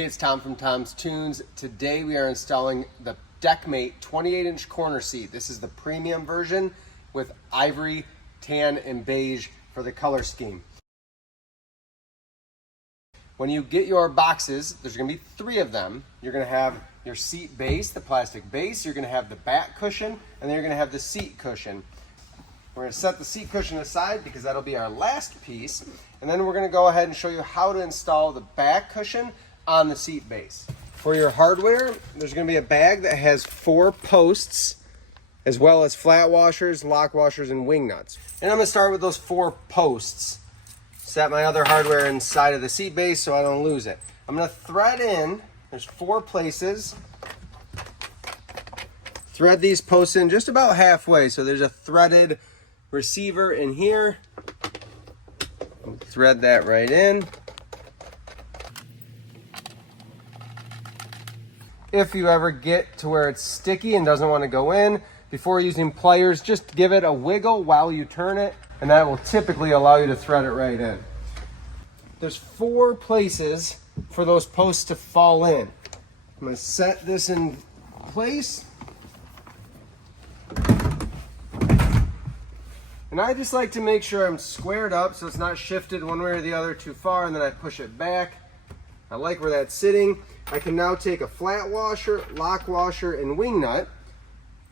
Hey, it's Tom from Tom's Toons. Today we are installing the Deckmate 28-inch corner seat. This is the premium version with ivory, tan, and beige for the color scheme. When you get your boxes, there's going to be 3 of them. You're going to have your seat base, the plastic base. You're going to have the back cushion, and then you're going to have the seat cushion. We're going to set the seat cushion aside because that'll be our last piece. And then we're going to go ahead and show you how to install the back cushion on the seat base. For your hardware, there's going to be a bag that has 4 posts, as well as flat washers, lock washers, and wing nuts. And I'm going to start with those 4 posts. Set my other hardware inside of the seat base so I don't lose it. I'm going to thread in, there's 4 places. Thread these posts in just about halfway, so there's a threaded receiver in here. Thread that right in. If you ever get to where it's sticky and doesn't want to go in, before using pliers, just give it a wiggle while you turn it, and that will typically allow you to thread it right in. There's 4 places for those posts to fall in. I'm going to set this in place. And I just like to make sure I'm squared up so it's not shifted one way or the other too far, and then I push it back. I like where that's sitting. I can now take a flat washer, lock washer, and wing nut.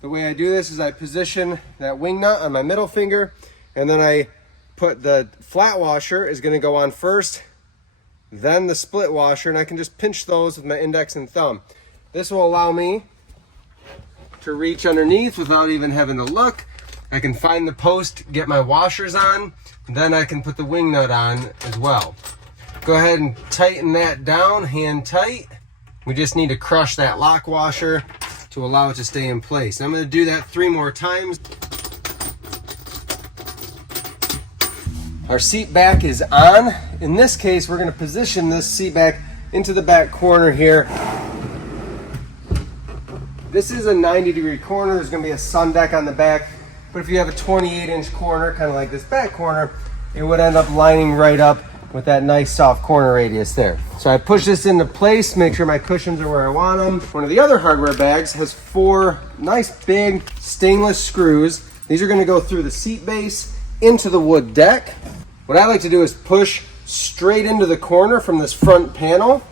The way I do this is I position that wing nut on my middle finger, and then I put the flat washer is going to go on first, then the split washer, and I can just pinch those with my index and thumb. This will allow me to reach underneath without even having to look. I can find the post, get my washers on, then I can put the wing nut on as well. Go ahead and tighten that down, hand tight. We just need to crush that lock washer to allow it to stay in place. I'm going to do that 3 more times. Our seat back is on. In this case, we're going to position this seat back into the back corner here. This is a 90-degree corner. There's going to be a sun deck on the back. But if you have a 28-inch corner, kind of like this back corner, it would end up lining right up with that nice soft corner radius there. So I push this into place, make sure my cushions are where I want them. One of the other hardware bags has 4 nice big stainless screws. These are going to go through the seat base into the wood deck. What I like to do is push straight into the corner from this front panel.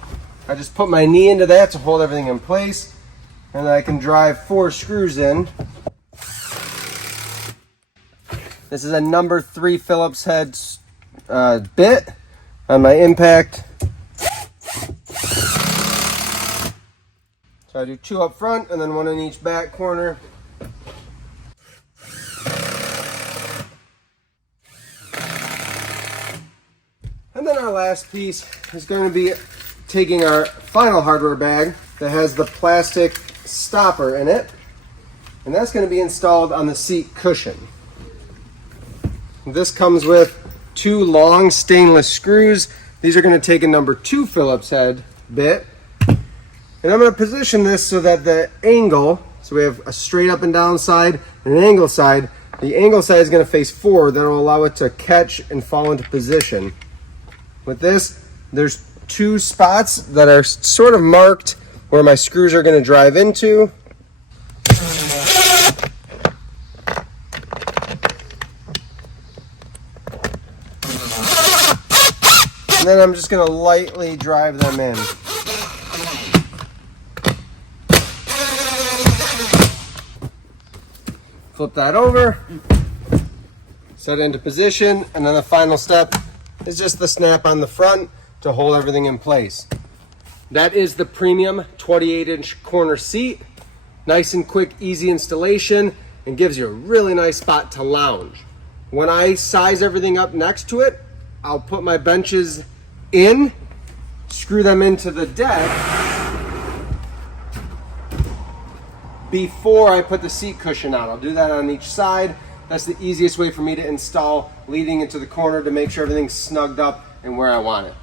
I just put my knee into that to hold everything in place, and then I can drive 4 screws in. This is a number 3 Phillips head bit on my impact. So I do 2 up front and then 1 in each back corner. And then our last piece is going to be taking our final hardware bag that has the plastic stopper in it, and that's going to be installed on the seat cushion. This comes with 2 long stainless screws. These are going to take a number 2 Phillips head bit. And I'm going to position this so that the angle, so we have a straight up and down side and an angle side. The angle side is going to face forward. That will allow it to catch and fall into position. With this, there's 2 spots that are sort of marked where my screws are going to drive into. And then I'm just going to lightly drive them in. Flip that over, set it into position, and then the final step is just the snap on the front to hold everything in place. That is the premium 28-inch corner seat. Nice and quick, easy installation, and gives you a really nice spot to lounge. When I size everything up next to it, I'll put my benches in, screw them into the deck before I put the seat cushion on. I'll do that on each side. That's the easiest way for me to install leading into the corner to make sure everything's snugged up and where I want it.